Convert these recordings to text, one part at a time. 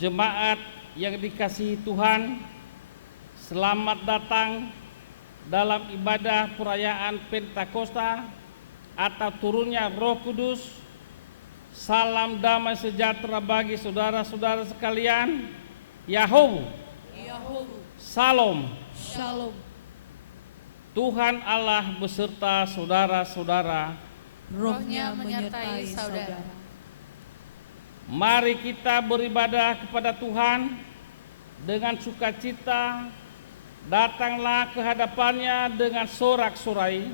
Jemaat yang dikasihi Tuhan, selamat datang dalam ibadah perayaan Pentakosta atau turunnya Roh Kudus. Salam damai sejahtera bagi saudara-saudara sekalian. Yahoo, Salam. Shalom. Tuhan Allah beserta saudara-saudara. Rohnya menyertai saudara. Mari kita beribadah kepada Tuhan dengan sukacita. Datanglah ke hadapannya dengan sorak-sorai.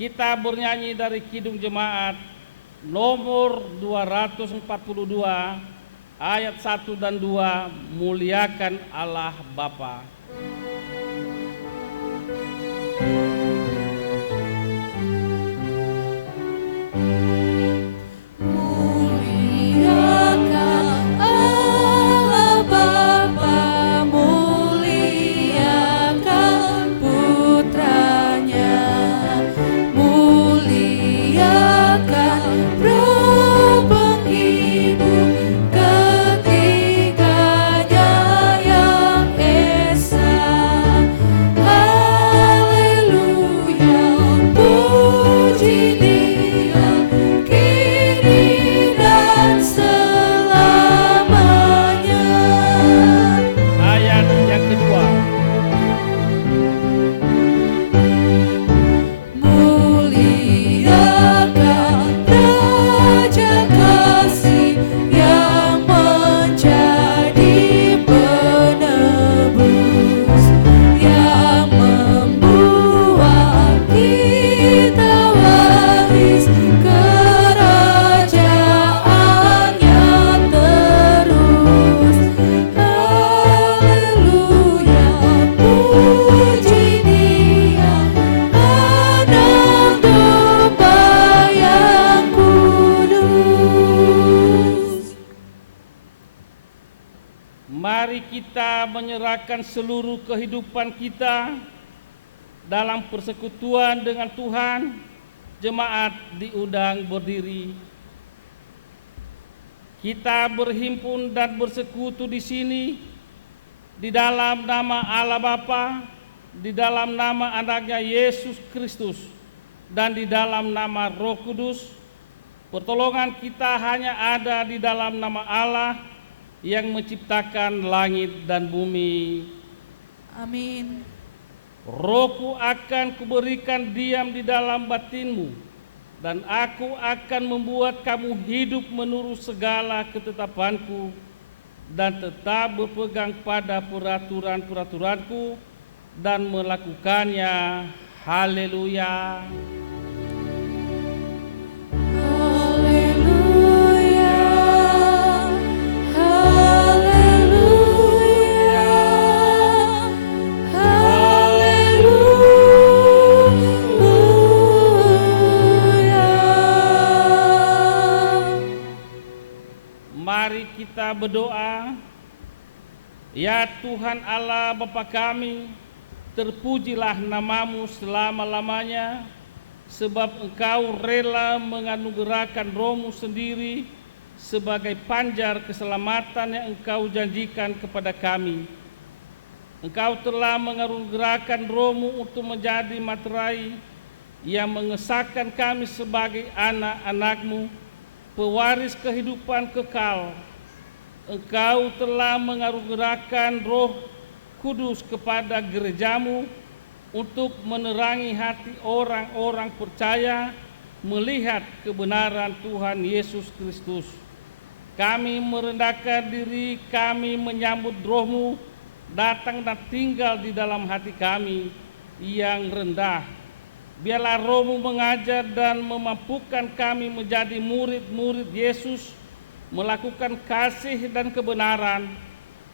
Kita bernyanyi dari Kidung Jemaat nomor 242 ayat 1 dan 2, muliakan Allah Bapa. Mari kita menyerahkan seluruh kehidupan kita dalam persekutuan dengan Tuhan. Jemaat diundang berdiri. Kita berhimpun dan bersekutu di sini di dalam nama Allah Bapa, di dalam nama anaknya Yesus Kristus, dan di dalam nama Roh Kudus. Pertolongan kita hanya ada di dalam nama Allah yang menciptakan langit dan bumi. Amin. Rohku akan kuberikan diam di dalam batinmu, dan aku akan membuat kamu hidup menurut segala ketetapanku, dan tetap berpegang pada peraturan-peraturanku dan melakukannya. Haleluya. Mari kita berdoa. Ya Tuhan Allah Bapa kami, terpujilah namamu selama-lamanya, sebab Engkau rela menganugerahkan Roh-Mu sendiri sebagai panjar keselamatan yang Engkau janjikan kepada kami. Engkau telah menganugerahkan Roh-Mu untuk menjadi materai yang mengesahkan kami sebagai anak-anak-Mu, pewaris kehidupan kekal. Engkau telah menganugerahkan Roh Kudus kepada gerejamu untuk menerangi hati orang-orang percaya melihat kebenaran Tuhan Yesus Kristus. Kami merendahkan diri, kami menyambut Roh-Mu datang dan tinggal di dalam hati kami yang rendah. Biarlah Roh-Mu mengajar dan memampukan kami menjadi murid-murid Yesus, melakukan kasih dan kebenaran,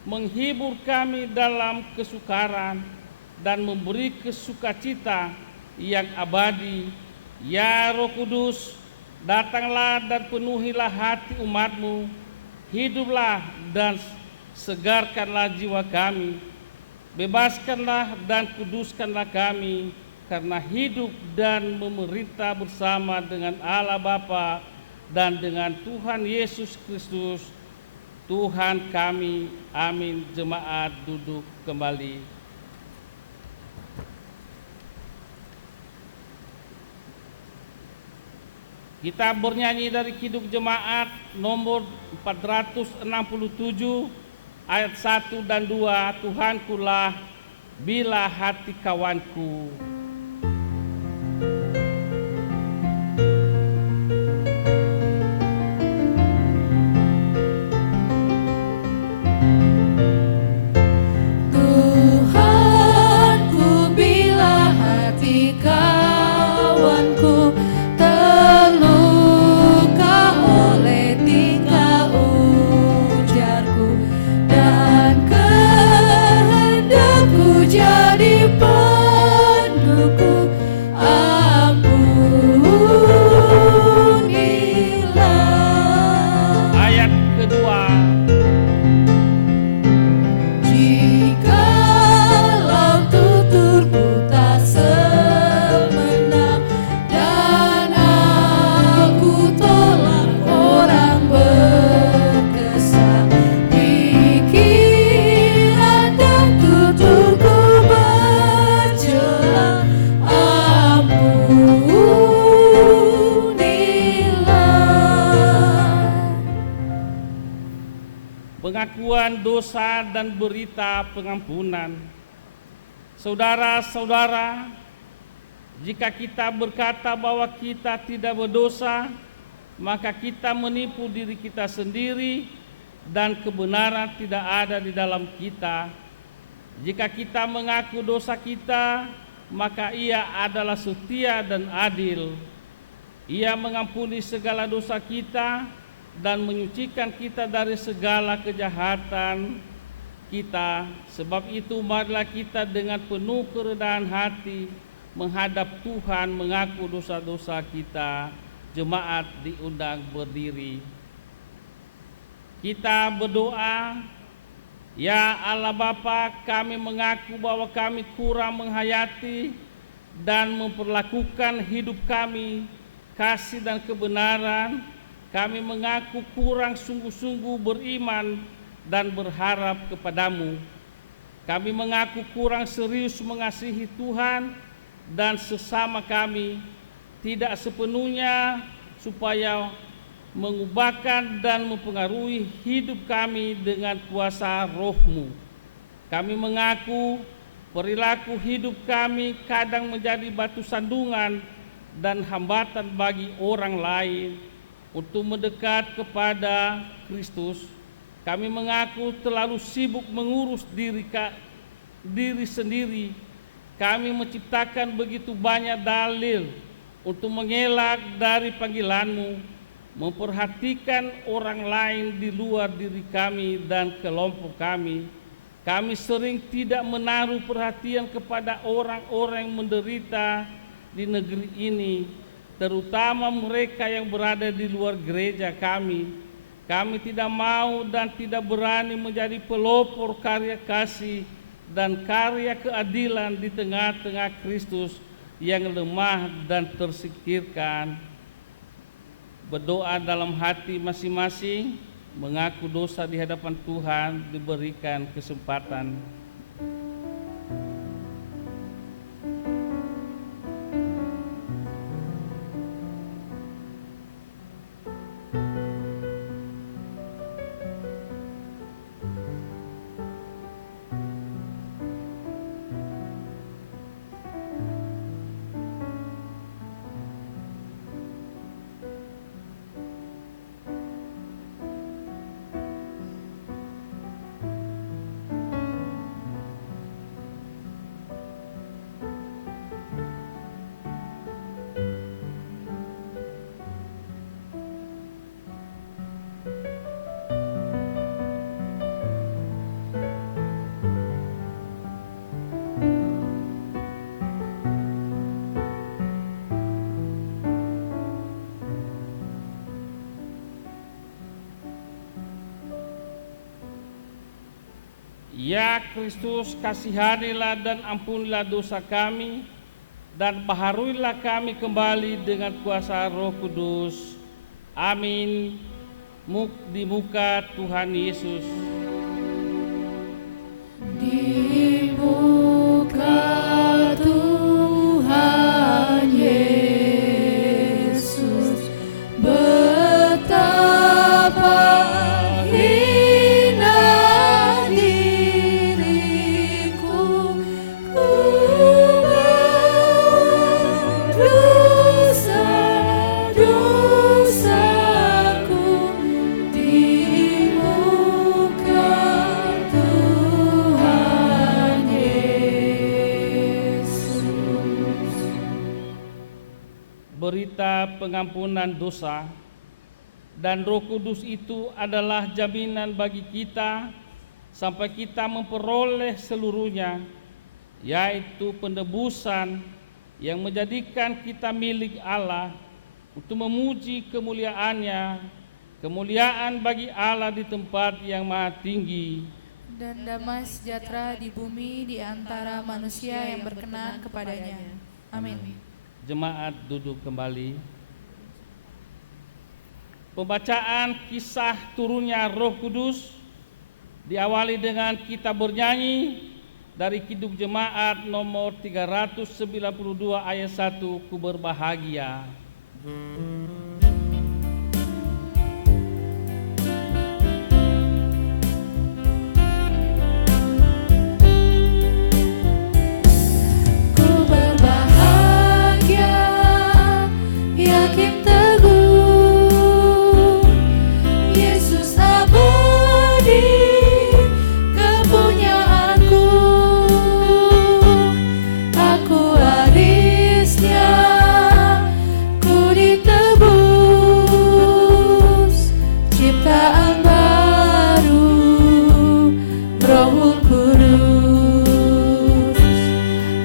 menghibur kami dalam kesukaran, dan memberi kesukacita yang abadi. Ya Roh Kudus, datanglah dan penuhilah hati umat-Mu, hiduplah dan segarkanlah jiwa kami, bebaskanlah dan kuduskanlah kami, karena hidup dan memerintah bersama dengan Allah Bapa dan dengan Tuhan Yesus Kristus Tuhan kami. Amin. Jemaat duduk kembali. Kita bernyanyi dari Kidung Jemaat nomor 467 ayat 1 dan 2. Tuhankulah bila hati kawanku. Tuhanku, bila hati kawanku terluka oleh tingkah ujarku dan kehendakku jadi pendukung, ampunilah. Ayat kedua. Jikalau tuturku tak semenang dan aku tolak orang berkesan, pikiran dan tuturku bercela, ampunilah. Pengakuan dosa dan berita pengampunan. Saudara-saudara, jika kita berkata bahwa kita tidak berdosa, maka kita menipu diri kita sendiri dan kebenaran tidak ada di dalam kita. Jika kita mengaku dosa kita, maka Ia adalah setia dan adil. Ia mengampuni segala dosa kita dan menyucikan kita dari segala kejahatan kita. Sebab itu marilah kita dengan penuh kerendahan hati menghadap Tuhan, mengaku dosa-dosa kita. Jemaat diundang berdiri. Kita berdoa. Ya Allah Bapa, kami mengaku bahwa kami kurang menghayati dan memperlakukan hidup kami kasih dan kebenaran. Kami mengaku kurang sungguh-sungguh beriman dan berharap kepadamu. Kami mengaku kurang serius mengasihi Tuhan dan sesama kami, tidak sepenuhnya supaya mengubahkan dan mempengaruhi hidup kami dengan kuasa Roh-Mu. Kami mengaku perilaku hidup kami kadang menjadi batu sandungan dan hambatan bagi orang lain untuk mendekat kepada Kristus. Kami mengaku terlalu sibuk mengurus diri sendiri. Kami menciptakan begitu banyak dalil untuk mengelak dari panggilan-Mu, memperhatikan orang lain di luar diri kami dan kelompok kami. Kami sering tidak menaruh perhatian kepada orang-orang yang menderita di negeri ini, terutama mereka yang berada di luar gereja kami. Kami tidak mau dan tidak berani menjadi pelopor karya kasih dan karya keadilan di tengah-tengah Kristus yang lemah dan tersingkirkan. Berdoa dalam hati masing-masing, mengaku dosa di hadapan Tuhan, diberikan kesempatan. Ya Kristus, kasihanilah dan ampunilah dosa kami, dan baharuilah kami kembali dengan kuasa Roh Kudus. Amin. di muka Tuhan Yesus. Di muka Tuhan Yesus, betapa hina diriku, ku berdosa-dosaku di muka Tuhan Yesus. Berita pengampunan dosa dan Roh Kudus itu adalah jaminan bagi kita sampai kita memperoleh seluruhnya, yaitu penebusan yang menjadikan kita milik Allah untuk memuji kemuliaan-Nya, kemuliaan bagi Allah di tempat yang maha tinggi, Dan damai sejahtera di bumi di antara manusia yang berkenan kepadanya. Amin. Jemaat duduk kembali. Pembacaan kisah turunnya Roh Kudus diawali dengan kita bernyanyi dari Kidung Jemaat nomor 392 ayat 1, ku berbahagia. Ku berbahagia, yakin teguh, Yesus abadi kepunyaanku. Aku warisnya, ku ditebus, ciptaan baru, Rohul Kudus.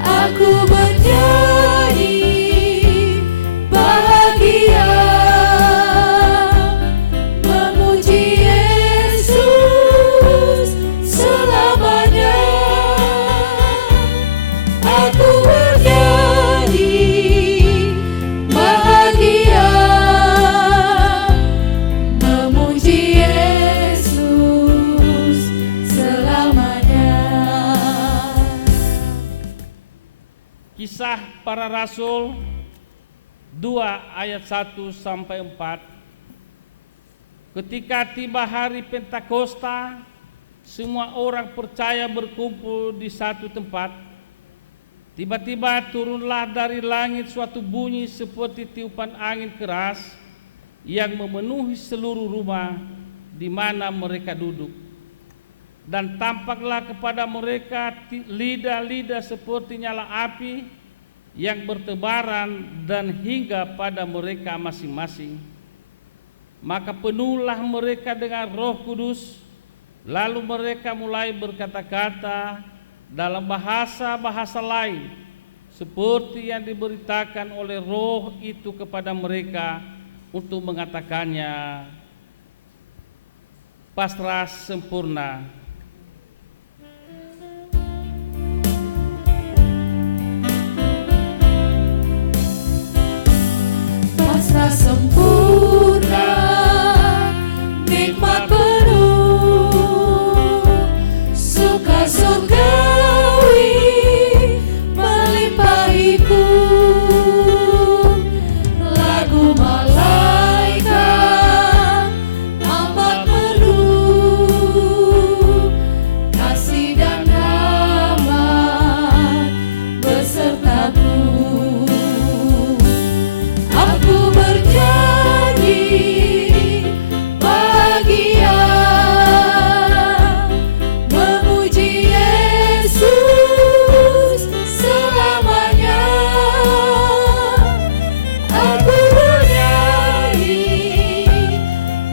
Aku bernyanyi bahagia, memuji Yesus selamanya. Aku bernyanyi bahagia, memuji Yesus selamanya. Kisah Para Rasul 2 ayat 1 sampai 4. Ketika tiba hari Pentakosta, semua orang percaya berkumpul di satu tempat. Tiba-tiba turunlah dari langit suatu bunyi seperti tiupan angin keras yang memenuhi seluruh rumah di mana mereka duduk. Dan tampaklah kepada mereka lidah-lidah seperti nyala api yang bertebaran dan hingga pada mereka masing-masing. Maka penuhlah mereka dengan Roh Kudus, lalu mereka mulai berkata-kata dalam bahasa-bahasa lain seperti yang diberitakan oleh Roh itu kepada mereka untuk mengatakannya. Pasrah sempurna. Pasrah sempurna, nikmat penuh, suka surgawi melimpahiku. Lagu malaikat amat merdu, kasih dan rahmat besertaku. Aku bernyanyi bahagia, memuji Yesus selamanya. Aku bernyanyi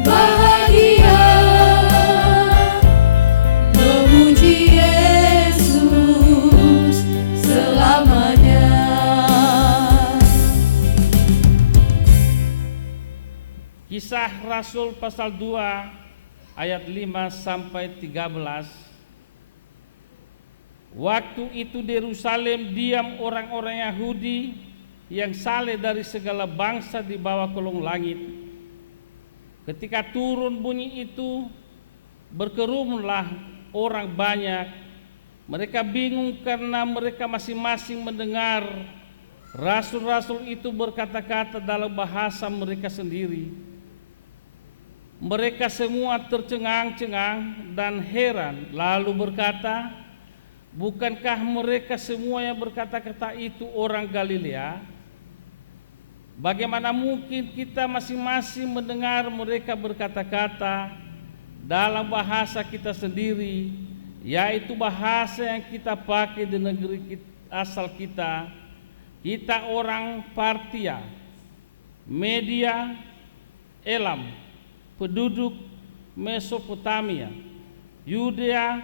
bahagia, memuji Yesus selamanya. Kisah Rasul pasal 2 ayat 5 sampai 13. Waktu itu di Yerusalem diam orang-orang Yahudi yang saleh dari segala bangsa di bawah kolong langit. Ketika turun bunyi itu, berkerumunlah orang banyak. Mereka bingung karena mereka masing-masing mendengar rasul-rasul itu berkata-kata dalam bahasa mereka sendiri. Mereka semua tercengang-cengang dan heran, lalu berkata, bukankah mereka semua yang berkata-kata itu orang Galilea? Bagaimana mungkin kita masing-masing mendengar mereka berkata-kata dalam bahasa kita sendiri, yaitu bahasa yang kita pakai di negeri asal kita. Kita orang Partia, Media, Elam, penduduk Mesopotamia, Yudea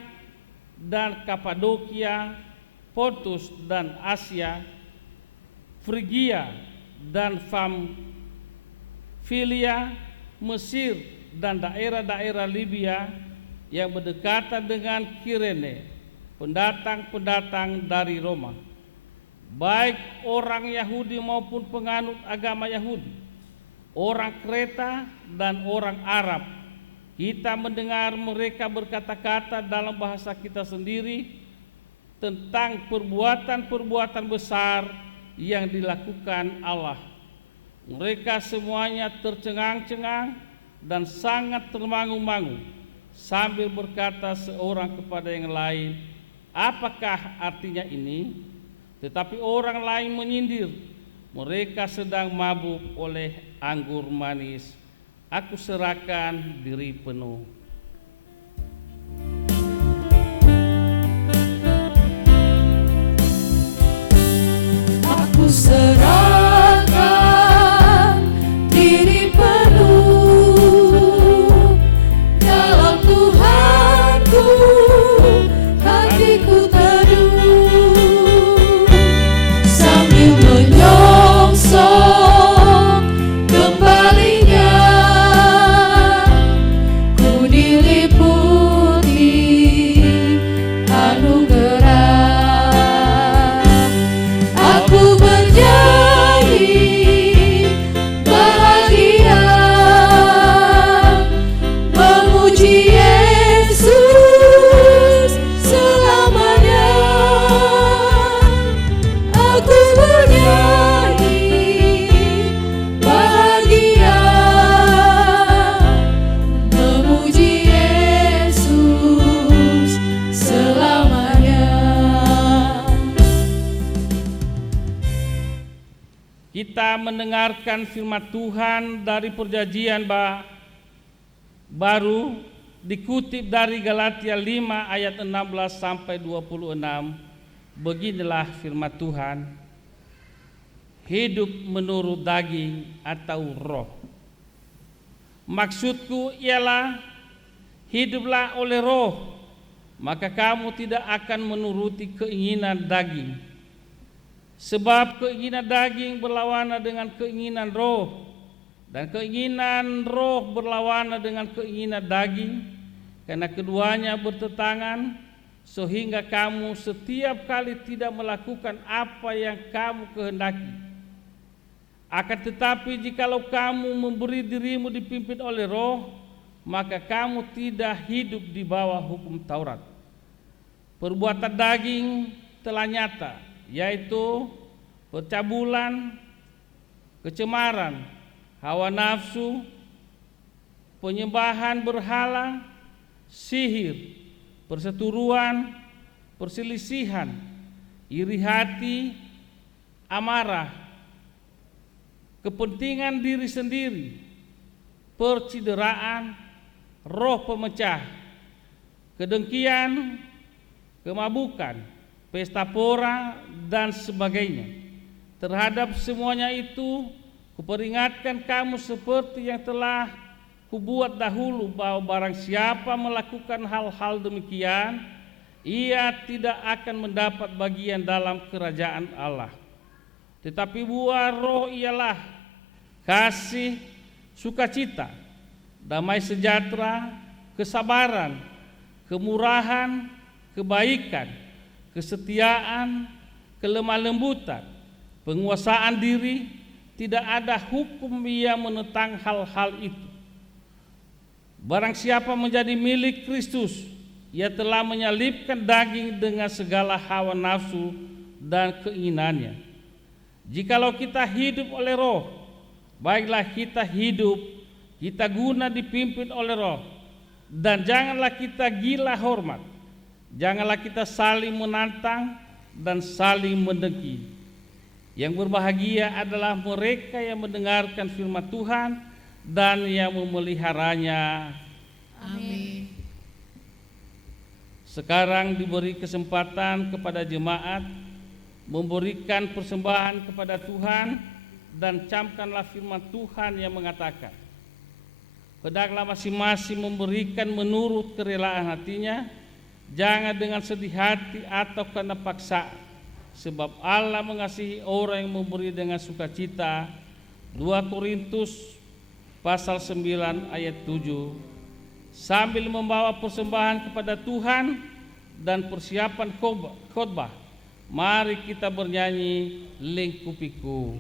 dan Kapadokia, Pontus dan Asia, Frigia dan Pamfilia, Mesir dan daerah-daerah Libya yang berdekatan dengan Kirene, pendatang-pendatang dari Roma, baik orang Yahudi maupun penganut agama Yahudi, orang Kreta dan orang Arab. Kita mendengar mereka berkata-kata dalam bahasa kita sendiri tentang perbuatan-perbuatan besar yang dilakukan Allah. Mereka semuanya tercengang-cengang dan sangat termangu-mangu sambil berkata seorang kepada yang lain, apakah artinya ini? Tetapi orang lain menyindir, mereka sedang mabuk oleh anggur manis. Aku serahkan diri penuh. Aku serahkan diri penuh dalam Tuhanku, hatiku teduh sambil menyongsong kembalinya. Ku diliputi anugerah, aku menjadi bahagia memuji Yesus selamanya. Aku menjadi bahagia memuji Yesus selamanya. Kita mendengarkan firman Tuhan dari Perjanjian Baru dikutip dari Galatia 5 ayat 16 sampai 26. Beginilah firman Tuhan. Hidup menurut daging atau roh. Maksudku ialah hiduplah oleh roh, maka kamu tidak akan menuruti keinginan daging. Sebab keinginan daging berlawanan dengan keinginan roh, dan keinginan roh berlawanan dengan keinginan daging, karena keduanya bertentangan, sehingga kamu setiap kali tidak melakukan apa yang kamu kehendaki. Akan tetapi jikalau kamu memberi dirimu dipimpin oleh roh, maka kamu tidak hidup di bawah hukum Taurat. Perbuatan daging telah nyata, yaitu percabulan, kecemaran, hawa nafsu, penyembahan berhala, sihir, perseteruan, perselisihan, iri hati, amarah, kepentingan diri sendiri, percideraan, roh pemecah, kedengkian, kemabukan, pesta pora, dan sebagainya. Terhadap semuanya itu, kuperingatkan kamu seperti yang telah kubuat dahulu, bahwa barang siapa melakukan hal-hal demikian, ia tidak akan mendapat bagian dalam kerajaan Allah. Tetapi buah roh ialah kasih, sukacita, damai sejahtera, kesabaran, kemurahan, kebaikan, kesetiaan, kelemah lembutan, penguasaan diri. Tidak ada hukum yang menentang hal-hal itu. Barang siapa menjadi milik Kristus, ia telah menyalibkan daging dengan segala hawa nafsu dan keinginannya. Jikalau kita hidup oleh Roh, baiklah kita hidup, kita guna dipimpin oleh Roh. Dan janganlah kita gila hormat, janganlah kita saling menantang dan saling mendengki. Yang berbahagia adalah mereka yang mendengarkan firman Tuhan dan yang memeliharanya. Amin. Sekarang diberi kesempatan kepada jemaat memberikan persembahan kepada Tuhan, dan camkanlah firman Tuhan yang mengatakan, hendaklah masing-masing memberikan menurut kerelaan hatinya, jangan dengan sedih hati atau karena paksaan, sebab Allah mengasihi orang yang memberi dengan sukacita. 2 Korintus pasal 9 ayat 7. Sambil membawa persembahan kepada Tuhan dan persiapan khotbah, mari kita bernyanyi Lingkupiku.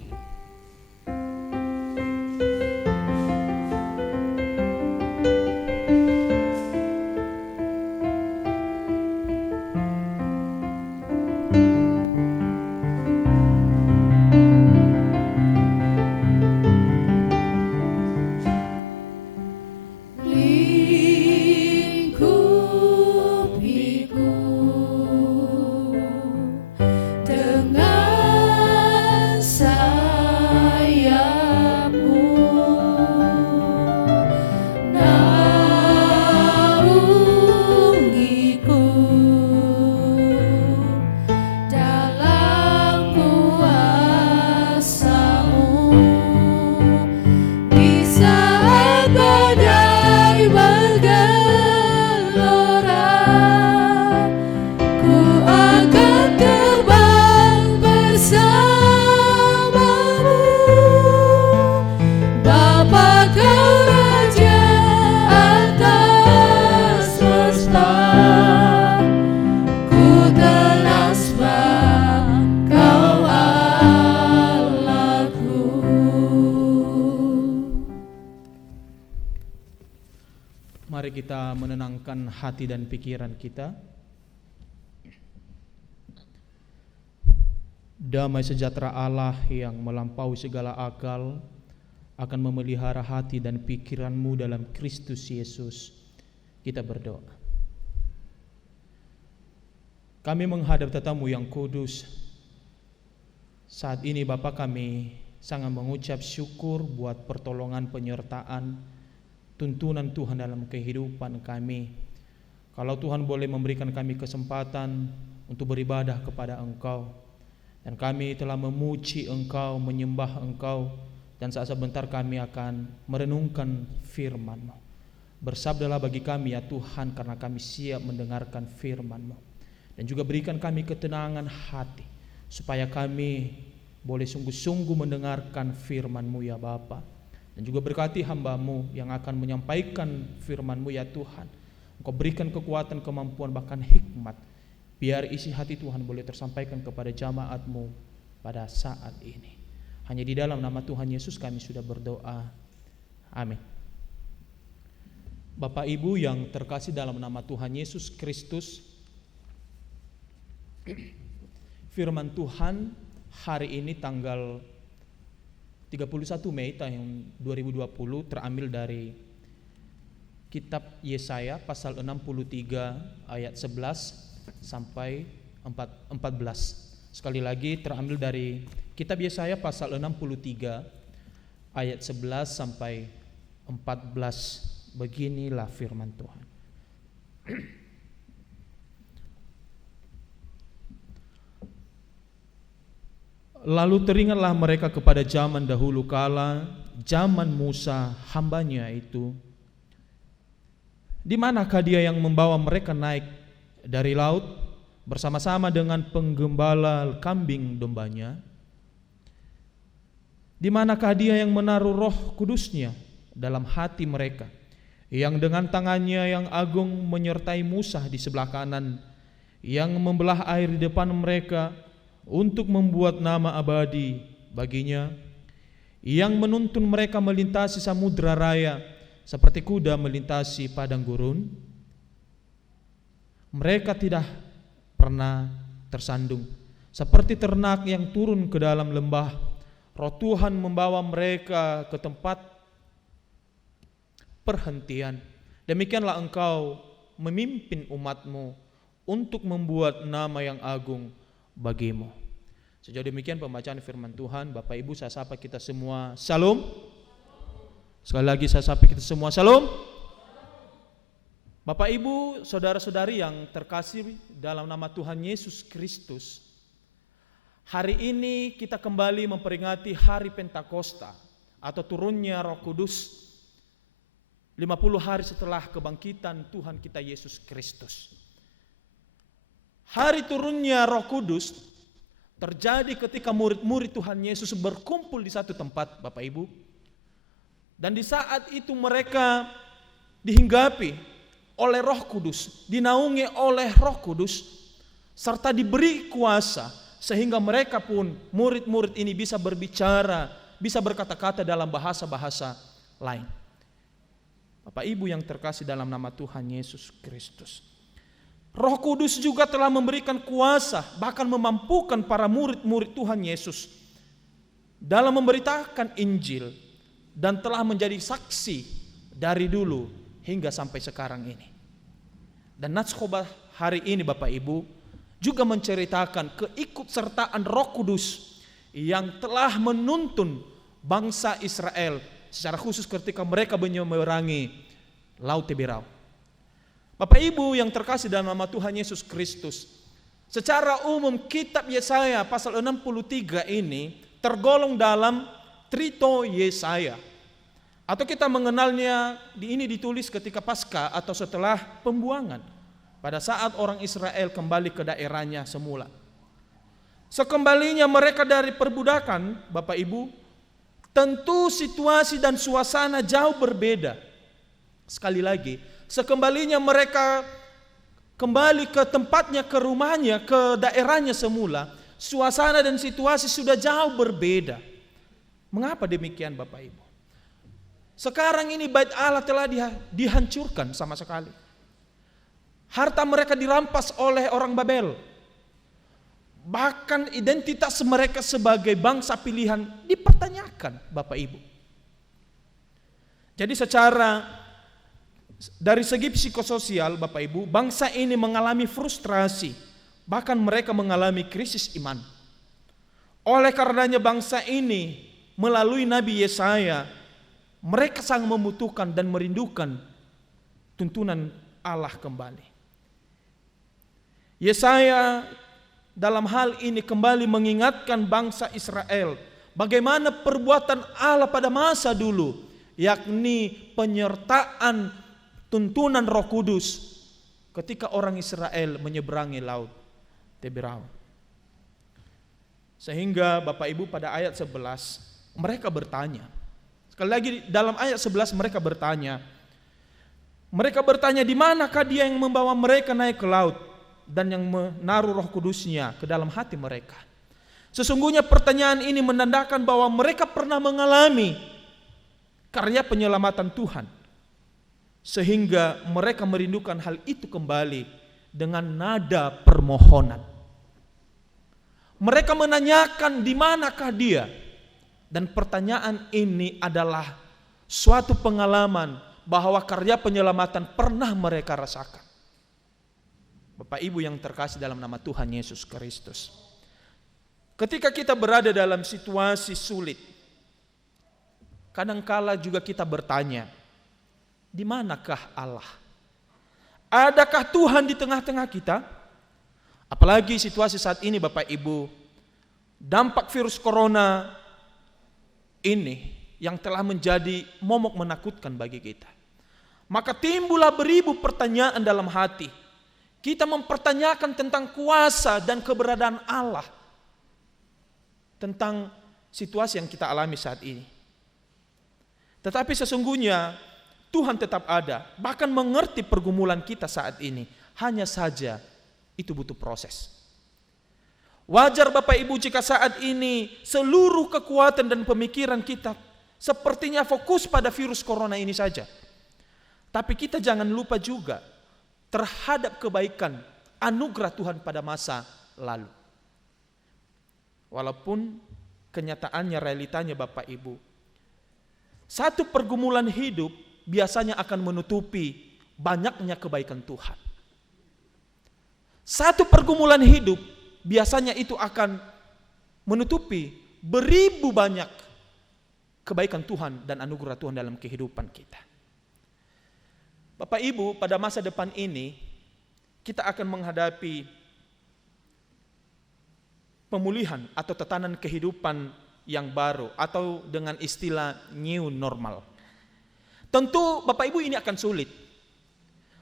Mari kita menenangkan hati dan pikiran kita. Damai sejahtera Allah yang melampaui segala akal akan memelihara hati dan pikiranmu dalam Kristus Yesus. Kita berdoa. Kami menghadap tatamu yang kudus. Saat ini Bapa, kami sangat mengucap syukur buat pertolongan, penyertaan, tuntunan Tuhan dalam kehidupan kami. Kalau Tuhan boleh memberikan kami kesempatan untuk beribadah kepada Engkau, dan kami telah memuji Engkau, menyembah Engkau, dan saat sebentar kami akan merenungkan firman-Mu. Bersabdalah bagi kami ya Tuhan, karena kami siap mendengarkan firman-Mu. Dan juga berikan kami ketenangan hati, supaya kami boleh sungguh-sungguh mendengarkan firman-Mu ya Bapa. Dan juga berkati hamba-Mu yang akan menyampaikan firman-Mu ya Tuhan. Engkau berikan kekuatan, kemampuan, bahkan hikmat, biar isi hati Tuhan boleh tersampaikan kepada jamaat-Mu pada saat ini. Hanya di dalam nama Tuhan Yesus kami sudah berdoa. Amin. Bapak Ibu yang terkasih dalam nama Tuhan Yesus Kristus, firman Tuhan hari ini tanggal 31 Mei tahun 2020 terambil dari kitab Yesaya pasal 63 ayat 11 sampai 14. Sekali lagi terambil dari kitab Yesaya pasal 63 ayat 11 sampai 14. Beginilah firman Tuhan. Lalu teringatlah mereka kepada zaman dahulu kala, zaman Musa hambanya itu. Di manakah dia yang membawa mereka naik dari laut bersama-sama dengan penggembala kambing dombanya? Di manakah dia yang menaruh Roh Kudusnya dalam hati mereka, yang dengan tangannya yang agung menyertai Musa di sebelah kanan, yang membelah air di depan mereka untuk membuat nama abadi baginya, yang menuntun mereka melintasi samudra raya seperti kuda melintasi padang gurun. Mereka tidak pernah tersandung, seperti ternak yang turun ke dalam lembah. Roh Tuhan membawa mereka ke tempat perhentian. Demikianlah engkau memimpin umatmu untuk membuat nama yang agung bagimu. Sejauh demikian pembacaan firman Tuhan. Bapak Ibu, saya sapa kita semua Shalom. Sekali lagi saya sapa kita semua Shalom. Bapak Ibu, saudara-saudari yang terkasih dalam nama Tuhan Yesus Kristus, hari ini kita kembali memperingati hari Pentakosta atau turunnya Roh Kudus 50 hari setelah kebangkitan Tuhan kita Yesus Kristus. Hari turunnya Roh Kudus terjadi ketika murid-murid Tuhan Yesus berkumpul di satu tempat, Bapak Ibu. Dan di saat itu mereka dihinggapi oleh Roh Kudus, dinaungi oleh Roh Kudus, serta diberi kuasa, sehingga mereka pun, murid-murid ini bisa berbicara, bisa berkata-kata dalam bahasa-bahasa lain. Bapak Ibu yang terkasih dalam nama Tuhan Yesus Kristus, Roh Kudus juga telah memberikan kuasa, bahkan memampukan para murid-murid Tuhan Yesus dalam memberitakan Injil, dan telah menjadi saksi dari dulu hingga sampai sekarang ini. Dan Nats Khotbah hari ini Bapak Ibu juga menceritakan keikutsertaan Roh Kudus yang telah menuntun bangsa Israel secara khusus ketika mereka menyeberangi Laut Teberau. Bapak Ibu yang terkasih dalam nama Tuhan Yesus Kristus, secara umum kitab Yesaya pasal 63 ini tergolong dalam Trito Yesaya, atau kita mengenalnya ini ditulis ketika Paskah atau setelah pembuangan, pada saat orang Israel kembali ke daerahnya semula. Sekembalinya mereka dari perbudakan, Bapak Ibu, tentu situasi dan suasana jauh berbeda. Sekali lagi, sekembalinya mereka kembali ke tempatnya, ke rumahnya, ke daerahnya semula, suasana dan situasi sudah jauh berbeda. Mengapa demikian Bapak Ibu? Sekarang ini bait Allah telah dihancurkan sama sekali. Harta mereka dirampas oleh orang Babel. Bahkan identitas mereka sebagai bangsa pilihan dipertanyakan, Bapak Ibu. Jadi secara dari segi psikososial, Bapak Ibu, bangsa ini mengalami frustrasi. Bahkan mereka mengalami krisis iman. Oleh karenanya bangsa ini melalui Nabi Yesaya, mereka sangat membutuhkan dan merindukan tuntunan Allah kembali. Yesaya dalam hal ini kembali mengingatkan bangsa Israel bagaimana perbuatan Allah pada masa dulu, yakni penyertaan tuntunan Roh Kudus ketika orang Israel menyeberangi Laut Teberau. Sehingga Bapak Ibu pada ayat 11 mereka bertanya. Sekali lagi dalam ayat 11 mereka bertanya. Mereka bertanya, di manakah Dia yang membawa mereka naik ke laut dan yang menaruh Roh Kudusnya ke dalam hati mereka? Sesungguhnya pertanyaan ini menandakan bahwa mereka pernah mengalami karya penyelamatan Tuhan, sehingga mereka merindukan hal itu kembali dengan nada permohonan. Mereka menanyakan di manakah Dia, dan pertanyaan ini adalah suatu pengalaman bahwa karya penyelamatan pernah mereka rasakan. Bapak Ibu yang terkasih dalam nama Tuhan Yesus Kristus, ketika kita berada dalam situasi sulit, kadangkala juga kita bertanya, di manakah Allah? Adakah Tuhan di tengah-tengah kita? Apalagi situasi saat ini Bapak Ibu, dampak virus corona ini yang telah menjadi momok menakutkan bagi kita. Maka timbullah beribu pertanyaan dalam hati. Kita mempertanyakan tentang kuasa dan keberadaan Allah, tentang situasi yang kita alami saat ini. Tetapi sesungguhnya Tuhan tetap ada, bahkan mengerti pergumulan kita saat ini. Hanya saja itu butuh proses. Wajar Bapak Ibu jika saat ini seluruh kekuatan dan pemikiran kita sepertinya fokus pada virus corona ini saja. Tapi kita jangan lupa juga terhadap kebaikan anugerah Tuhan pada masa lalu. Walaupun kenyataannya, realitanya Bapak Ibu, satu pergumulan hidup biasanya akan menutupi banyaknya kebaikan Tuhan. Satu pergumulan hidup biasanya itu akan menutupi beribu banyak kebaikan Tuhan dan anugerah Tuhan dalam kehidupan kita. Bapak Ibu, pada masa depan ini kita akan menghadapi pemulihan atau tatanan kehidupan yang baru, atau dengan istilah new normal. Tentu Bapak Ibu ini akan sulit,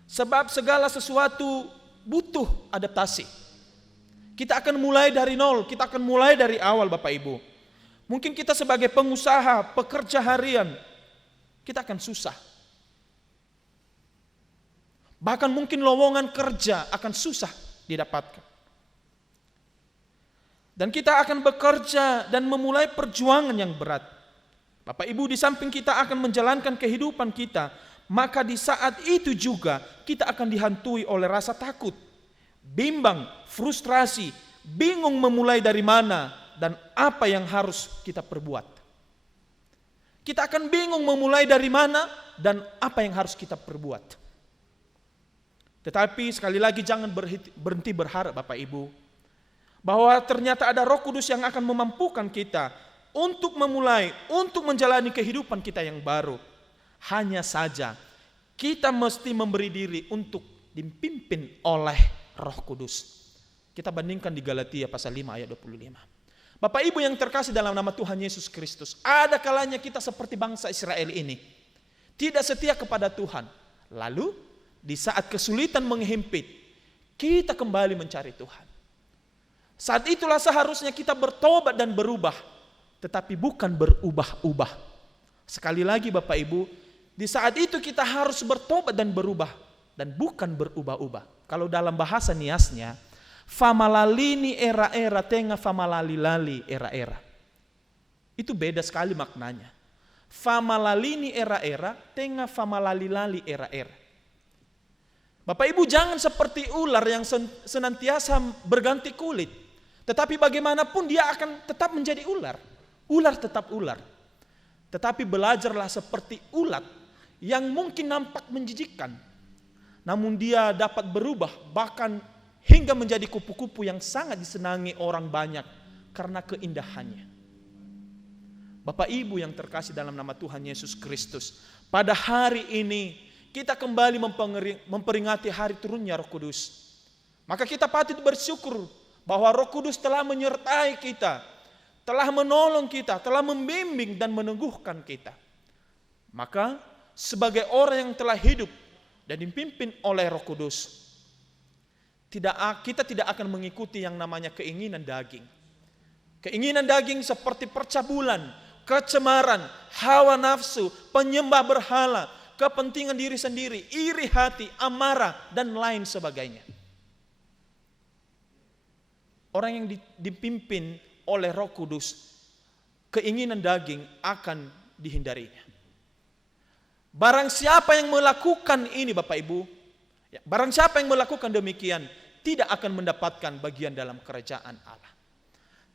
sebab segala sesuatu butuh adaptasi. Kita akan mulai dari nol, kita akan mulai dari awal Bapak Ibu. Mungkin kita sebagai pengusaha, pekerja harian, kita akan susah. Bahkan mungkin lowongan kerja akan susah didapatkan. Dan kita akan bekerja dan memulai perjuangan yang berat. Bapak Ibu, di samping kita akan menjalankan kehidupan kita, maka di saat itu juga kita akan dihantui oleh rasa takut, bimbang, frustrasi, bingung memulai dari mana dan apa yang harus kita perbuat. Kita akan bingung memulai dari mana dan apa yang harus kita perbuat. Tetapi sekali lagi jangan berhenti berharap Bapak Ibu, bahwa ternyata ada Roh Kudus yang akan memampukan kita untuk memulai, untuk menjalani kehidupan kita yang baru. Hanya saja kita mesti memberi diri untuk dipimpin oleh Roh Kudus. Kita bandingkan di Galatia pasal 5 ayat 25. Bapak Ibu yang terkasih dalam nama Tuhan Yesus Kristus, ada kalanya kita seperti bangsa Israel ini, tidak setia kepada Tuhan. Lalu di saat kesulitan menghimpit, kita kembali mencari Tuhan. Saat itulah seharusnya kita bertobat dan berubah, tetapi bukan berubah-ubah. Sekali lagi Bapak Ibu, di saat itu kita harus bertobat dan berubah, dan bukan berubah-ubah. Kalau dalam bahasa Niasnya, famalalini era-era tengah famalalilali era-era. Itu beda sekali maknanya. Famalalini era-era tengah famalalilali era-era. Bapak Ibu, jangan seperti ular yang senantiasa berganti kulit. Tetapi bagaimanapun dia akan tetap menjadi ular. Ular tetap ular. Tetapi belajarlah seperti ulat yang mungkin nampak menjijikkan, namun dia dapat berubah bahkan hingga menjadi kupu-kupu yang sangat disenangi orang banyak karena keindahannya. Bapak Ibu yang terkasih dalam nama Tuhan Yesus Kristus, pada hari ini kita kembali memperingati hari turunnya Roh Kudus. Maka kita patut bersyukur bahwa Roh Kudus telah menyertai kita, telah menolong kita, telah membimbing dan meneguhkan kita. Maka sebagai orang yang telah hidup dan dipimpin oleh Roh Kudus, kita tidak akan mengikuti yang namanya keinginan daging. Keinginan daging seperti percabulan, kecemaran, hawa nafsu, penyembah berhala, kepentingan diri sendiri, iri hati, amarah, dan lain sebagainya. Orang yang dipimpin oleh Roh Kudus, keinginan daging akan dihindarinya. Barang siapa yang melakukan ini Bapak Ibu, barang siapa yang melakukan demikian, tidak akan mendapatkan bagian dalam kerajaan Allah.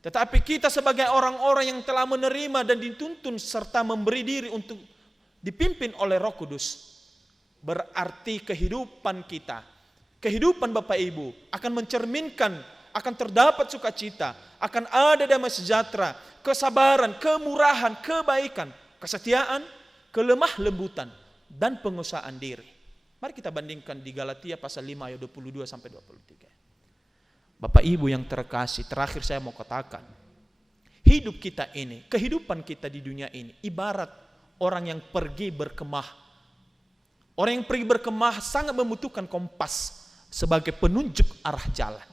Tetapi kita sebagai orang-orang yang telah menerima dan dituntun serta memberi diri untuk dipimpin oleh Roh Kudus, berarti kehidupan kita, kehidupan Bapak Ibu akan mencerminkan, akan terdapat sukacita, akan ada damai sejahtera, kesabaran, kemurahan, kebaikan, kesetiaan, kelemah lembutan, dan penguasaan diri. Mari kita bandingkan di Galatia pasal 5 ayat 22 sampai 23. Bapak Ibu yang terkasih, terakhir saya mau katakan, hidup kita ini, kehidupan kita di dunia ini ibarat orang yang pergi berkemah. Orang yang pergi berkemah sangat membutuhkan kompas sebagai penunjuk arah jalan.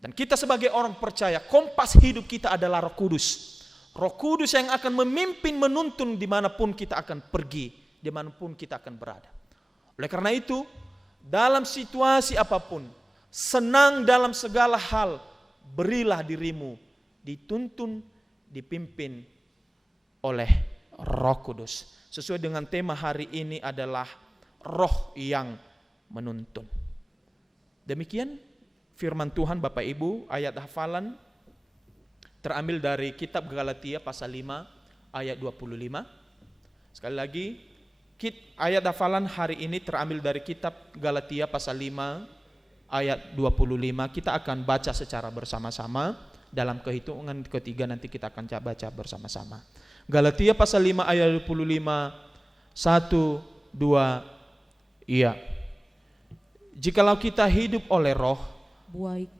Dan kita sebagai orang percaya, kompas hidup kita adalah Roh Kudus. Roh Kudus yang akan memimpin, menuntun dimanapun kita akan pergi, dimanapun kita akan berada. Oleh karena itu, dalam situasi apapun, senang dalam segala hal, berilah dirimu dituntun, dipimpin oleh Roh Kudus. Sesuai dengan tema hari ini adalah roh yang menuntun. Demikian firman Tuhan Bapak Ibu, ayat hafalan terambil dari kitab Galatia pasal 5 ayat 25. Sekali lagi, ayat hafalan hari ini terambil dari kitab Galatia pasal 5 ayat 25. Kita akan baca secara bersama-sama. Dalam kehitungan ketiga nanti kita akan baca bersama-sama. Galatia pasal 5 ayat 25. 1, 2, iya. Jikalau kita hidup oleh roh,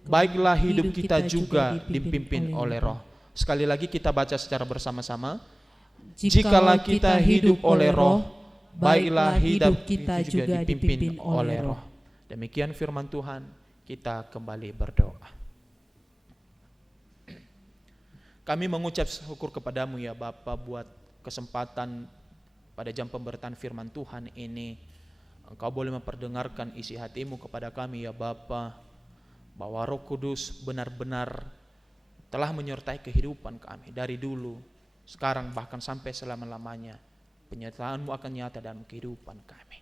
baiklah hidup kita juga dipimpin oleh roh. Sekali lagi kita baca secara bersama-sama. Jikalau kita hidup oleh roh, baiklah hidup kita juga dipimpin oleh roh. Demikian firman Tuhan, kita kembali berdoa. Kami mengucap syukur kepadamu ya Bapa buat kesempatan pada jam pemberitaan firman Tuhan ini. Engkau boleh memperdengarkan isi hatimu kepada kami ya Bapa, bahwa Roh Kudus benar-benar telah menyertai kehidupan kami dari dulu, sekarang bahkan sampai selama-lamanya. Penyertaanmu akan nyata dalam kehidupan kami.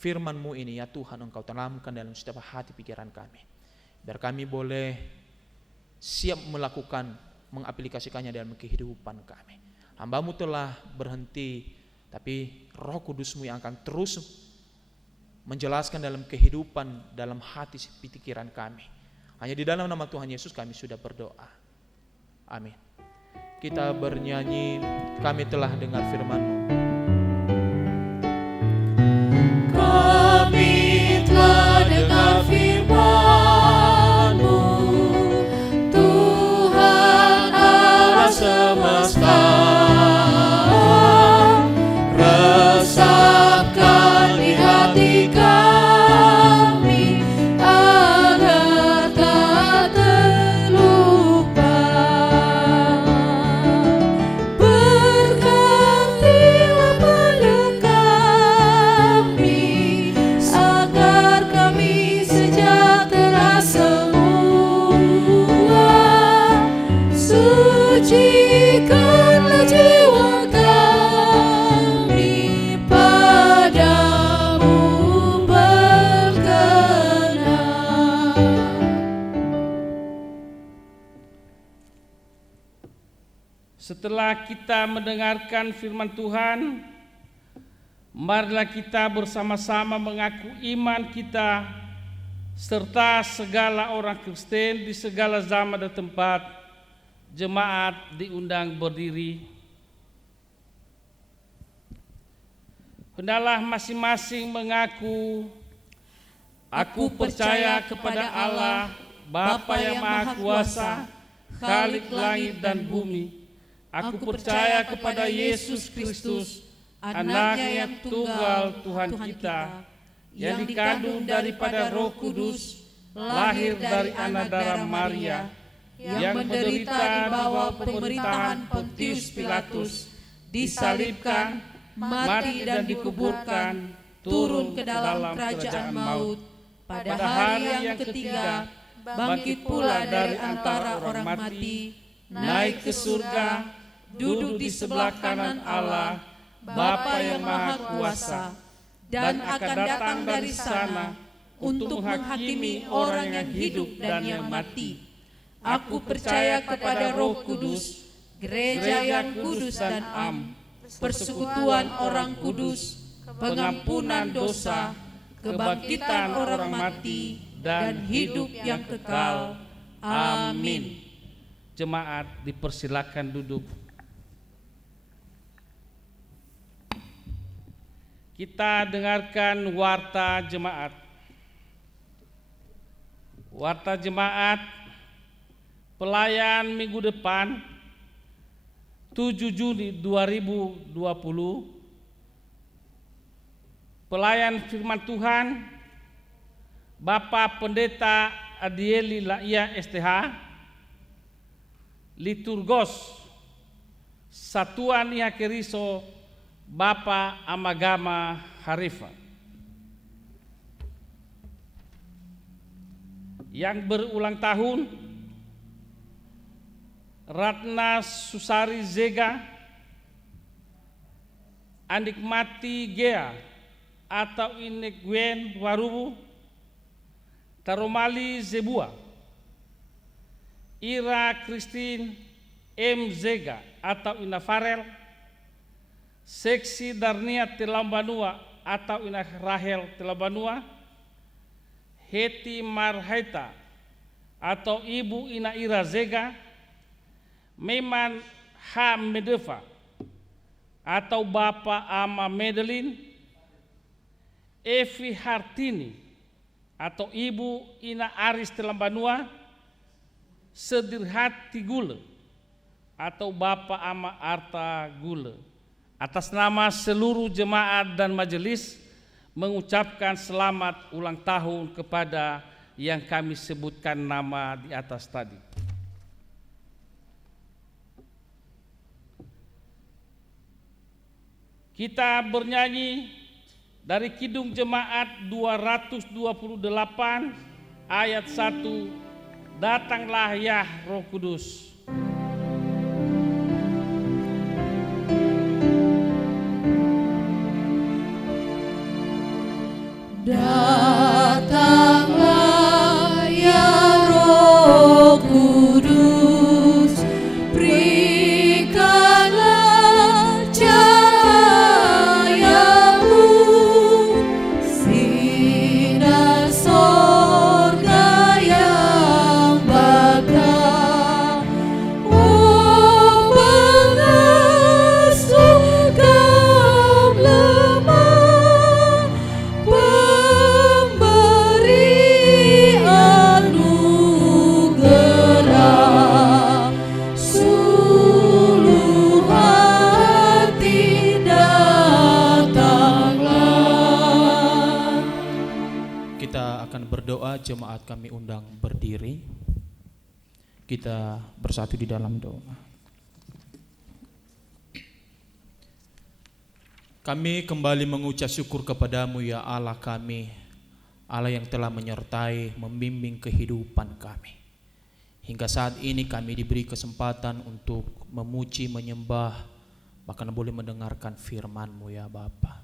Firman-Mu ini ya Tuhan Engkau tanamkan dalam setiap hati pikiran kami, biar kami boleh siap melakukan, mengaplikasikannya dalam kehidupan kami. Hamba-Mu telah berhenti, tapi Roh Kudus-Mu yang akan terus menjelaskan dalam kehidupan, dalam hati pikiran kami. Hanya di dalam nama Tuhan Yesus kami sudah berdoa. Amin. Kita bernyanyi, kami telah dengar firman-Mu. Kami telah dengar firman-Mu, Tuhan Allah semesta. Resapkan di hati kami agar tak terlupa. Berkatilah pada kami agar kami sejahtera semua. Sucikanlah jiwa kami padamu berkenan. Setelah kita mendengarkan firman Tuhan, marilah kita bersama-sama mengaku iman kita serta segala orang Kristen di segala zaman dan tempat. Jemaat diundang berdiri. Hendaklah masing-masing mengaku, aku percaya kepada Allah, Bapa yang Maha Kuasa, Khalik langit dan bumi. Aku percaya kepada Yesus Kristus, Anaknya yang tunggal Tuhan kita, yang dikandung daripada Roh Kudus, lahir dari anak darah Maria, yang menderita di bawah pemerintahan Pontius Pilatus, disalibkan, mati dan dikuburkan, turun ke dalam kerajaan maut. Pada hari yang ketiga, bangkit pula dari antara orang mati, naik ke surga, duduk di sebelah kanan Allah, Bapa yang Maha Kuasa, dan akan datang dari sana untuk menghakimi orang yang hidup dan yang mati. Aku percaya kepada Roh Kudus, gereja yang kudus dan am, persekutuan orang kudus, pengampunan dosa, kebangkitan orang mati, dan hidup yang kekal. Amin. Jemaat dipersilakan duduk. Kita dengarkan warta jemaat. Warta jemaat pelayan minggu depan 7 Juni 2020. Pelayan firman Tuhan Bapak Pendeta Adieli Laia STH. Liturgos Satuan Iha Keriso Bapak Amagama Harifah. Yang berulang tahun Ratna Susari Zega, Andikmati Gea, atau ine Gwen Warubu, Taromali Zebua, Ira Christine M. Zega atau ina Farel, Seksi Darnia Telambanua atau ina Rahel Telambanua, Heti Marhaita atau Ibu ina Ira Zega, Meman H. Medeva atau Bapak Ama Medelin, Evi Hartini atau Ibu ina Aris Telambanua, Sedirhati Gule atau Bapak Ama Arta Gule. Atas nama seluruh jemaat dan majelis mengucapkan selamat ulang tahun kepada yang kami sebutkan nama di atas tadi. Kita bernyanyi dari Kidung Jemaat 228 ayat 1, Datanglah ya Roh Kudus. Datanglah ya Roh Kudus, berikanlah cahayamu, sinar sorga yang bakar, oh pengasuh kaum lemah, pemberi anugerah, suluh hati datanglah. Kita akan berdoa, jemaat kami undang berdiri. Kita bersatu di dalam doa. Kami kembali mengucap syukur kepadamu ya Allah kami, Allah yang telah menyertai, membimbing kehidupan kami. Hingga saat ini kami diberi kesempatan untuk memuji, menyembah, bahkan boleh mendengarkan firman-Mu ya Bapa.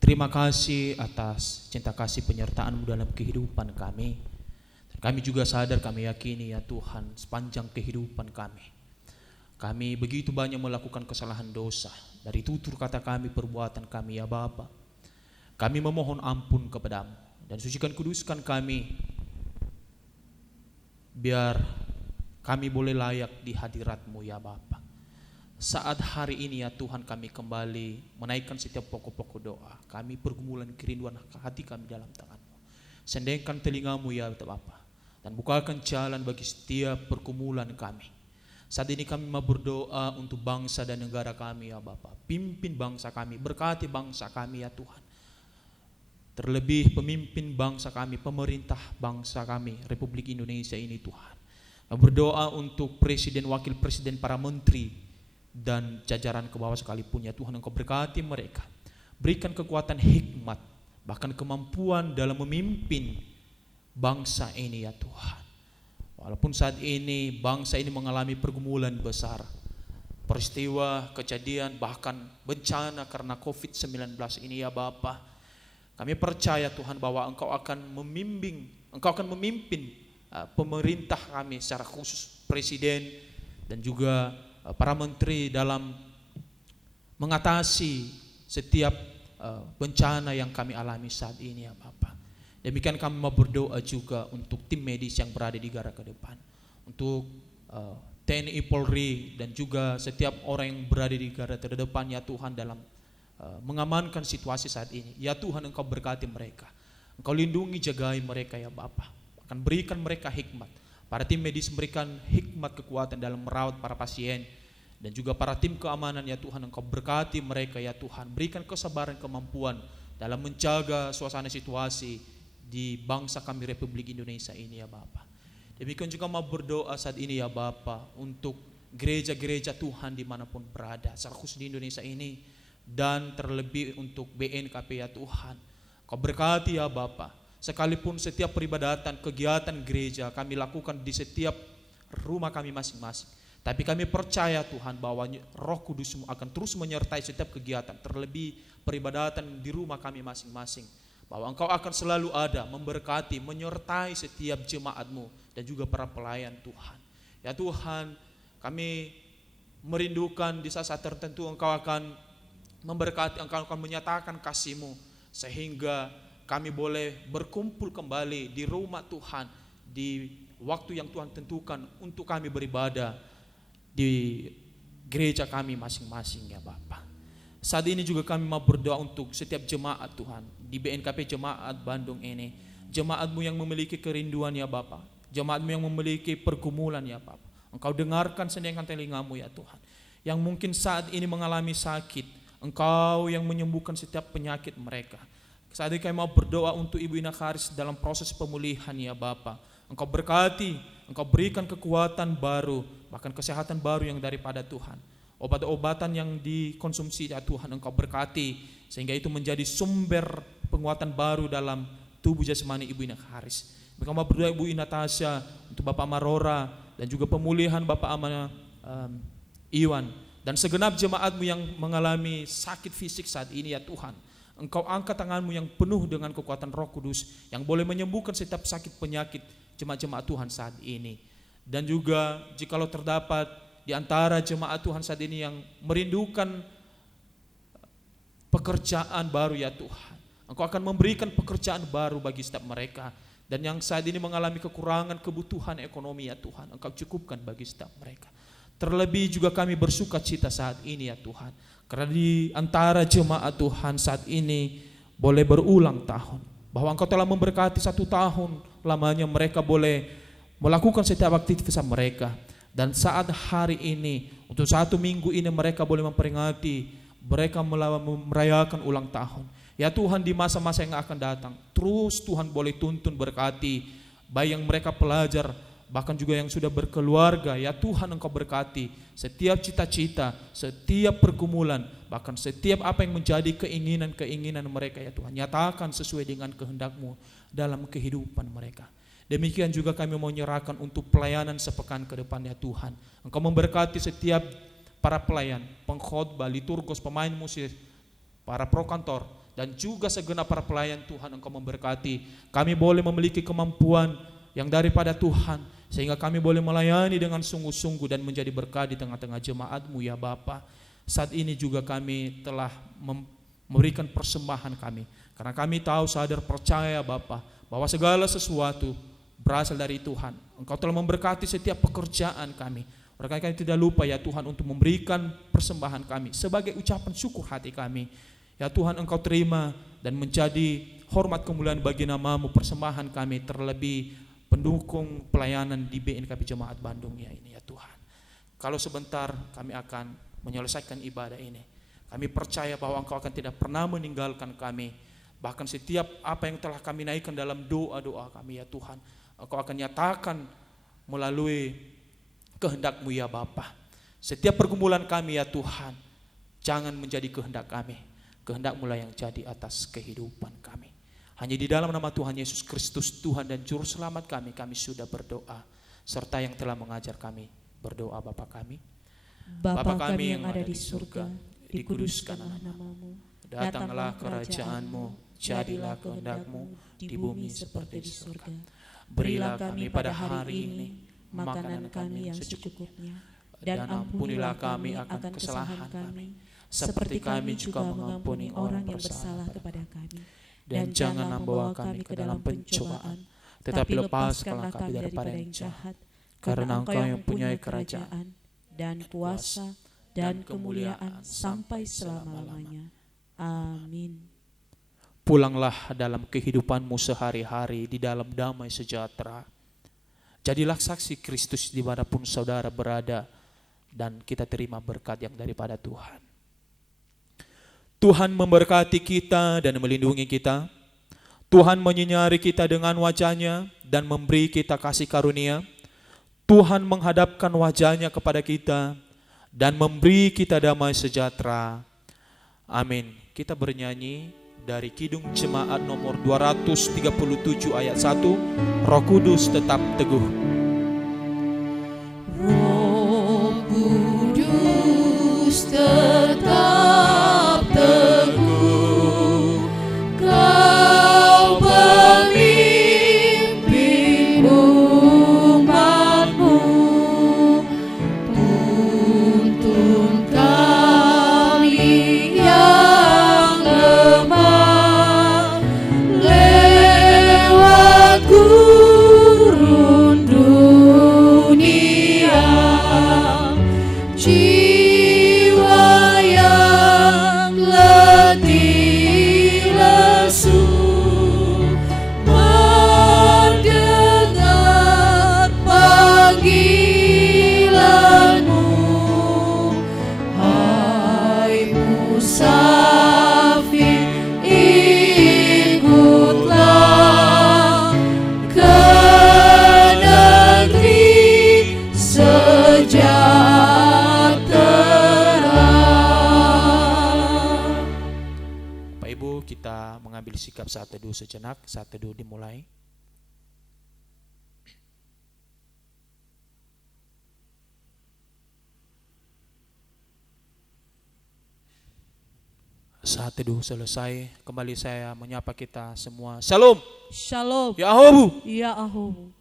Terima kasih atas cinta kasih penyertaan-Mu dalam kehidupan kami. Dan kami juga sadar, kami yakini ya Tuhan, sepanjang kehidupan kami begitu banyak melakukan kesalahan dosa, dari tutur kata kami, perbuatan kami ya Bapa. Kami memohon ampun kepadamu dan sucikan kuduskan kami, biar kami boleh layak di hadirat-Mu ya Bapa. Saat hari ini ya Tuhan, kami kembali menaikkan setiap pokok-pokok doa. Kami pergumulan kerinduan hati kami dalam tangan-Mu. Sendengkan telinga-Mu ya Bapa, dan bukakan jalan bagi setiap pergumulan kami. Saat ini kami mau berdoa untuk bangsa dan negara kami ya Bapa. Pimpin bangsa kami, berkati bangsa kami ya Tuhan. Terlebih pemimpin bangsa kami, pemerintah bangsa kami, Republik Indonesia ini Tuhan. Berdoa untuk presiden, wakil presiden, para menteri, dan jajaran ke bawah sekalipun ya Tuhan. Engkau berkati mereka, berikan kekuatan, hikmat, bahkan kemampuan dalam memimpin bangsa ini ya Tuhan. Walaupun saat ini bangsa ini mengalami pergumulan besar, peristiwa, kejadian, bahkan bencana karena COVID-19 ini ya Bapa, kami percaya Tuhan bahwa Engkau akan memimpin pemerintah kami secara khusus, presiden dan juga para menteri dalam mengatasi setiap bencana yang kami alami saat ini ya Bapa. Demikian kami mau berdoa juga untuk tim medis yang berada di garda terdepan, untuk TNI Polri dan juga setiap orang yang berada di garda terdepan ya Tuhan dalam mengamankan situasi saat ini. Ya Tuhan, Engkau berkati mereka, Engkau lindungi, jagai mereka ya Bapa. Akan berikan mereka hikmat. Para tim medis memberikan hikmat, kekuatan dalam merawat para pasien, dan juga para tim keamanan ya Tuhan, Engkau berkati mereka ya Tuhan. Berikan kesabaran, kemampuan dalam menjaga suasana situasi di bangsa kami Republik Indonesia ini ya Bapa. Demikian juga mau berdoa saat ini ya Bapa untuk gereja-gereja Tuhan dimanapun berada, secara khusus di Indonesia ini, dan terlebih untuk BNKP ya Tuhan. Kau berkati ya Bapa, sekalipun setiap peribadatan, kegiatan gereja kami lakukan di setiap rumah kami masing-masing, Tapi kami percaya Tuhan bahwa Roh Kudus-Mu akan terus menyertai setiap kegiatan, terlebih peribadatan di rumah kami masing-masing. Bahwa Engkau akan selalu ada, memberkati, menyertai setiap jemaat-Mu dan juga para pelayan Tuhan. Ya Tuhan, kami merindukan di saat-saat tertentu Engkau akan memberkati, Engkau akan menyatakan kasih-Mu, sehingga kami boleh berkumpul kembali di rumah Tuhan, di waktu yang Tuhan tentukan untuk kami beribadah di gereja kami masing-masing ya Bapa. Saat ini juga kami mau berdoa untuk setiap jemaat Tuhan di BNKP Jemaat Bandung ini. Jemaat-Mu yang memiliki kerinduan ya Bapa, jemaat-Mu yang memiliki pergumulan ya Bapa. Engkau dengarkan sendirikan telinga-Mu ya Tuhan. Yang mungkin saat ini mengalami sakit, Engkau yang menyembuhkan setiap penyakit mereka. Saat ini kami mau berdoa untuk Ibu Ina Karis dalam proses pemulihan ya Bapa. Engkau berkati, Engkau berikan kekuatan baru, bahkan kesehatan baru yang daripada Tuhan. Obat-obatan yang dikonsumsi ya Tuhan Engkau berkati, sehingga itu menjadi sumber penguatan baru dalam tubuh jasmani Ibu Ina Karis. Engkau mau berdoa Ibu Ina Tasya, untuk Bapak Marora, dan juga pemulihan Bapak Amana Iwan, dan segenap jemaat-Mu yang mengalami sakit fisik saat ini ya Tuhan. Engkau angkat tangan-Mu yang penuh dengan kekuatan Roh Kudus, yang boleh menyembuhkan setiap sakit penyakit jemaat-jemaat Tuhan saat ini. Dan juga jikalau terdapat di antara jemaat Tuhan saat ini yang merindukan pekerjaan baru ya Tuhan, Engkau akan memberikan pekerjaan baru bagi setiap mereka. Dan yang saat ini mengalami kekurangan kebutuhan ekonomi ya Tuhan, Engkau cukupkan bagi setiap mereka. Terlebih juga kami bersuka cita saat ini ya Tuhan, karena di antara jemaat Tuhan saat ini boleh berulang tahun, bahwa Engkau telah memberkati 1 tahun lamanya mereka boleh melakukan setiap aktivitas mereka. Dan saat hari ini, untuk 1 minggu ini mereka boleh memperingati, mereka merayakan ulang tahun. Ya Tuhan, di masa-masa yang akan datang, terus Tuhan boleh tuntun berkati, baik yang mereka pelajar, bahkan juga yang sudah berkeluarga. Ya Tuhan, Engkau berkati setiap cita-cita, setiap pergumulan, bahkan setiap apa yang menjadi keinginan-keinginan mereka ya Tuhan. Nyatakan sesuai dengan kehendak-Mu dalam kehidupan mereka. Demikian juga kami mau menyerahkan untuk pelayanan sepekan ke depan ya Tuhan. Engkau memberkati setiap para pelayan, pengkhotbah, liturgos, pemain musik, para prokantor, dan juga segenap para pelayan Tuhan. Engkau memberkati. Kami boleh memiliki kemampuan yang daripada Tuhan, sehingga kami boleh melayani dengan sungguh-sungguh dan menjadi berkat di tengah-tengah jemaat-Mu ya Bapa. Saat ini juga kami telah memberikan persembahan kami, karena kami tahu, sadar, percaya Bapa, bahwa segala sesuatu berasal dari Tuhan. Engkau telah memberkati setiap pekerjaan kami. Oleh kami tidak lupa ya Tuhan untuk memberikan persembahan kami sebagai ucapan syukur hati kami. Ya Tuhan, Engkau terima dan menjadi hormat kemuliaan bagi nama-Mu persembahan kami, terlebih pendukung pelayanan di BNKP Jemaat Bandung ya ini ya Tuhan. Kalau sebentar kami akan menyelesaikan ibadah ini, kami percaya bahwa Engkau akan tidak pernah meninggalkan kami. Bahkan setiap apa yang telah kami naikkan dalam doa-doa kami ya Tuhan, Engkau akan nyatakan melalui kehendak-Mu ya Bapa. Setiap pergumulan kami ya Tuhan, jangan menjadi kehendak kami, kehendak-Mu lah yang jadi atas kehidupan kami. Hanya di dalam nama Tuhan Yesus Kristus, Tuhan dan Juru Selamat kami sudah berdoa, serta yang telah mengajar kami berdoa. Bapa kami, Bapa kami yang ada di surga, dikuduskanlah nama-Mu, datanglah kerajaan-Mu, jadilah kehendak-Mu di bumi seperti di surga. Berilah kami pada hari ini makanan kami yang secukupnya, dan ampunilah kami akan kesalahan kami, seperti kami juga mengampuni orang yang bersalah kepada kami. Dan jangan membawa kami ke dalam pencobaan, tetapi lepaskanlah kami daripada yang jahat, karena Engkau yang mempunyai kerajaan dan kuasa dan kemuliaan sampai selama-lamanya. Amin. Pulanglah dalam kehidupanmu sehari-hari di dalam damai sejahtera. Jadilah saksi Kristus dimanapun saudara berada, dan kita terima berkat yang daripada Tuhan. Tuhan memberkati kita dan melindungi kita. Tuhan menyinari kita dengan wajah-Nya dan memberi kita kasih karunia. Tuhan menghadapkan wajah-Nya kepada kita dan memberi kita damai sejahtera. Amin. Kita bernyanyi dari Kidung Jemaat nomor 237 ayat 1, Roh Kudus tetap teguh. Roh mengambil sikap saat teduh sejenak. Saat teduh dimulai. Saat teduh selesai, kembali saya menyapa kita semua. Shalom. Shalom. Ya Ahobu. Ya Ahobu.